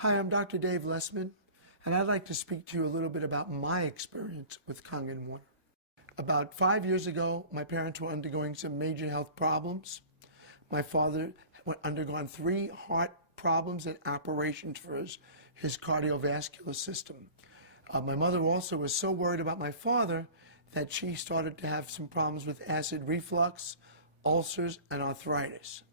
Hi, I'm Dr. Dave Lessman, and I'd like to speak to you a little bit about my experience with Kangen Water. About 5 years ago, my parents were undergoing some major health problems. My father had undergone 3 heart problems and operations for his cardiovascular system. My mother also was so worried about my father that she started to have some problems with acid reflux, ulcers, and arthritis.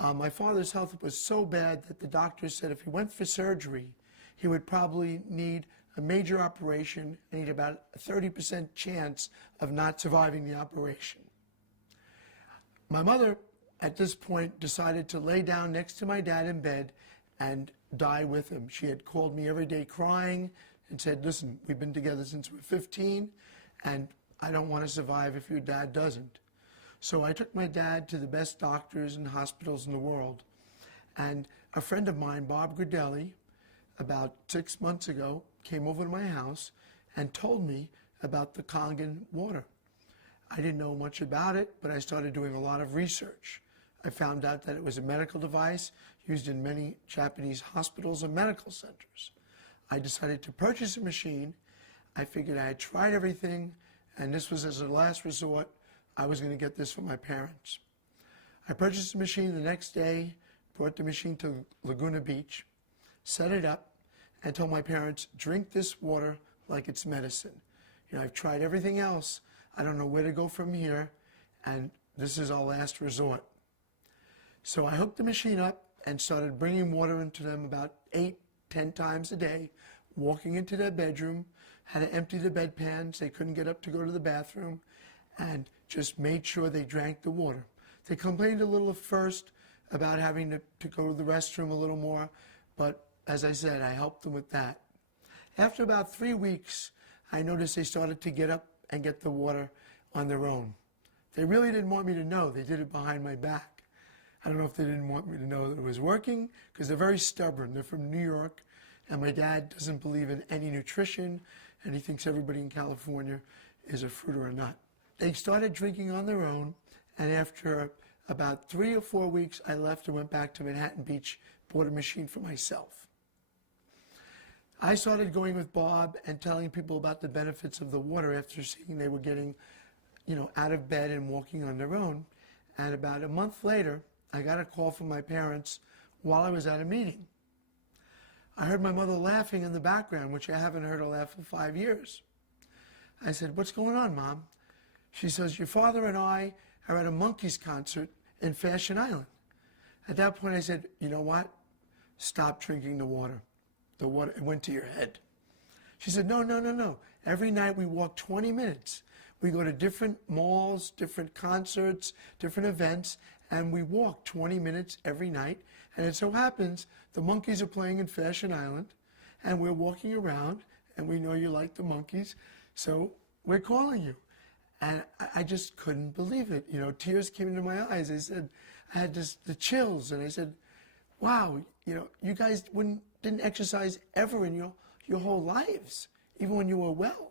My father's health was so bad that the doctors said if he went for surgery, he would probably need a major operation and he'd about a 30% chance of not surviving the operation. My mother, at this point, decided to lay down next to my dad in bed and die with him. She had called me every day crying and said, listen, we've been together since we're 15, and I don't want to survive if your dad doesn't. So I took my dad to the best doctors and hospitals in the world. And a friend of mine, Bob Gridelli, about 6 months ago, came over to my house and told me about the Kangen Water. I didn't know much about it, but I started doing a lot of research. I found out that it was a medical device used in many Japanese hospitals and medical centers. I decided to purchase a machine. I figured I had tried everything, and this was as a last resort. I was going to get this for my parents. I purchased the machine the next day, brought the machine to Laguna Beach, set it up, and told my parents, drink this water like it's medicine. You know, I've tried everything else. I don't know where to go from here, and this is our last resort. So I hooked the machine up and started bringing water into them about 8-10 times a day, walking into their bedroom, had to empty the bedpans. They couldn't get up to go to the bathroom, and just made sure they drank the water. They complained a little at first about having to go to the restroom a little more, but as I said, I helped them with that. After about 3 weeks, I noticed they started to get up and get the water on their own. They really didn't want me to know. They did it behind my back. I don't know if they didn't want me to know that it was working, because they're very stubborn. They're from New York, and my dad doesn't believe in any nutrition, and he thinks everybody in California is a fruit or a nut. They started drinking on their own, and after about 3 or 4 weeks, I left and went back to Manhattan Beach, bought a machine for myself. I started going with Bob and telling people about the benefits of the water after seeing they were getting, out of bed and walking on their own. And about a month later, I got a call from my parents while I was at a meeting. I heard my mother laughing in the background, which I haven't heard her laugh in 5 years. I said, what's going on, Mom? She says, your father and I are at a Monkees concert in Fashion Island. At that point, I said, you know what? Stop drinking the water. The water, it went to your head. She said, no. Every night we walk 20 minutes. We go to different malls, different concerts, different events, and we walk 20 minutes every night. And it so happens the Monkees are playing in Fashion Island, and we're walking around, and we know you like the Monkees, so we're calling you. And I just couldn't believe it. Tears came into my eyes. I said, I had the chills, and I said, wow, you guys didn't exercise ever in your whole lives, even when you were well.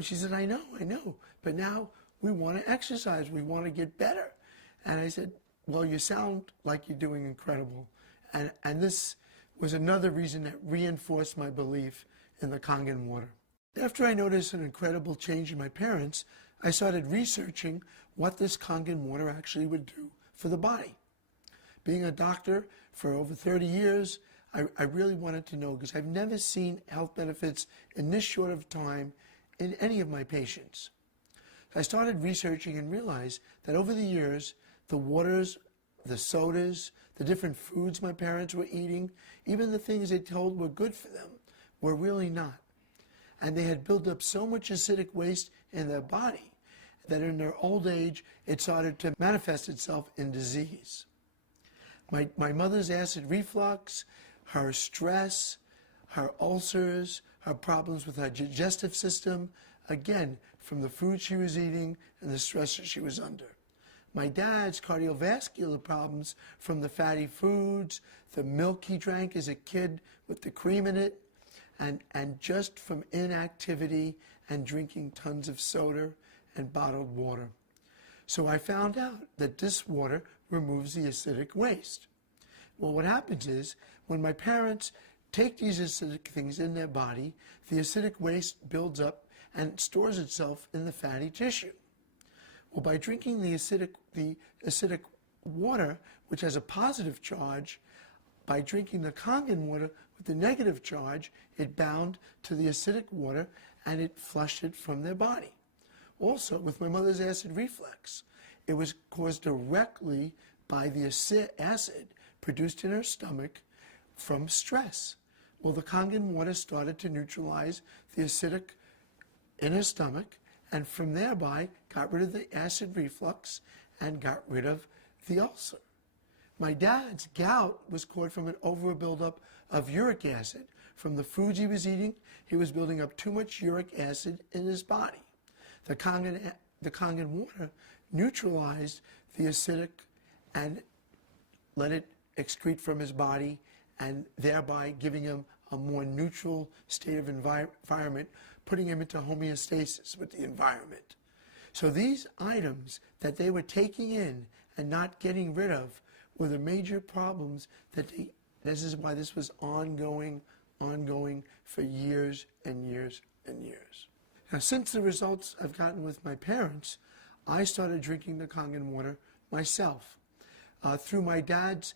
She said, I know, but now we want to exercise. We want to get better. And I said, well, you sound like you're doing incredible. And this was another reason that reinforced my belief in the Kangen water. After I noticed an incredible change in my parents, I started researching what this Kangen water actually would do for the body. Being a doctor for over 30 years, I really wanted to know, because I've never seen health benefits in this short of time in any of my patients. I started researching and realized that over the years, the waters, the sodas, the different foods my parents were eating, even the things they told were good for them, were really not. And they had built up so much acidic waste in their body that in their old age, it started to manifest itself in disease. My mother's acid reflux, her stress, her ulcers, her problems with her digestive system, again, from the food she was eating and the stress that she was under. My dad's cardiovascular problems from the fatty foods, the milk he drank as a kid with the cream in it, and just from inactivity and drinking tons of soda and bottled water. So I found out that this water removes the acidic waste. Well, what happens is, When my parents take these acidic things in their body, the acidic waste builds up and stores itself in the fatty tissue. Well, by drinking the acidic water, which has a positive charge, by drinking the Kangen water with the negative charge, it bound to the acidic water and it flushed it from their body. Also, with my mother's acid reflux, it was caused directly by the acid produced in her stomach from stress. Well, the Kangen water started to neutralize the acidic in her stomach, and from thereby got rid of the acid reflux and got rid of the ulcer. My dad's gout was caused from an over buildup of uric acid. From the foods he was eating, he was building up too much uric acid in his body. The Kangen water neutralized the acidic and let it excrete from his body, and thereby giving him a more neutral state of environment, putting him into homeostasis with the environment. So these items that they were taking in and not getting rid of were the major problems this is why this was ongoing for years and years and years. Now, since the results I've gotten with my parents, I started drinking the Kangen water myself. Through my dad's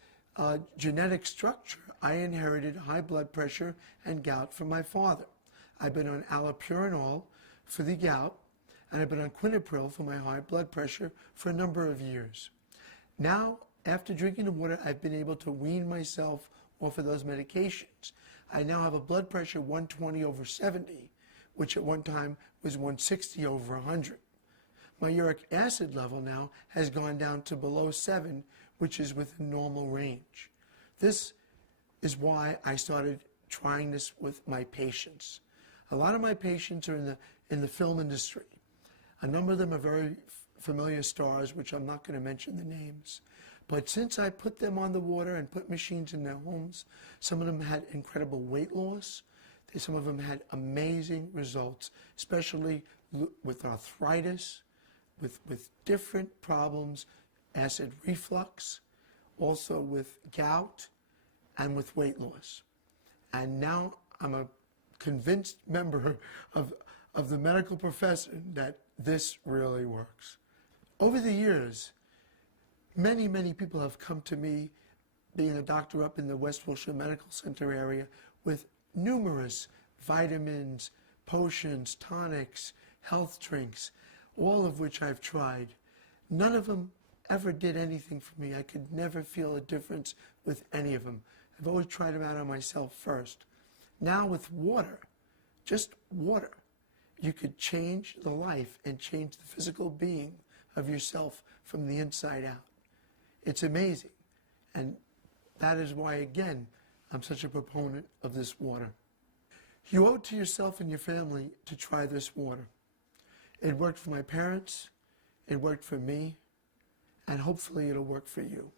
genetic structure, I inherited high blood pressure and gout from my father. I've been on allopurinol for the gout, and I've been on quinapril for my high blood pressure for a number of years. Now, after drinking the water, I've been able to wean myself off of those medications. I now have a blood pressure 120/70, which at one time was 160/100. My uric acid level now has gone down to below 7, which is within normal range. This is why I started trying this with my patients. A lot of my patients are in the film industry. A number of them are very familiar stars, which I'm not going to mention the names. But since I put them on the water and put machines in their homes, some of them had incredible weight loss. Some of them had amazing results, especially with arthritis, with different problems, acid reflux, also with gout, and with weight loss. And now I'm a convinced member of the medical profession that this really works. Over the years, many, many people have come to me, being a doctor up in the West Wilshire Medical Center area, with numerous vitamins, potions, tonics, health drinks, all of which I've tried. None of them ever did anything for me. I could never feel a difference with any of them. I've always tried them out on myself first. Now with water, just water, you could change the life and change the physical being of yourself from the inside out. It's amazing. And that is why, again, I'm such a proponent of this water. You owe it to yourself and your family to try this water. It worked for my parents, it worked for me, and hopefully it'll work for you.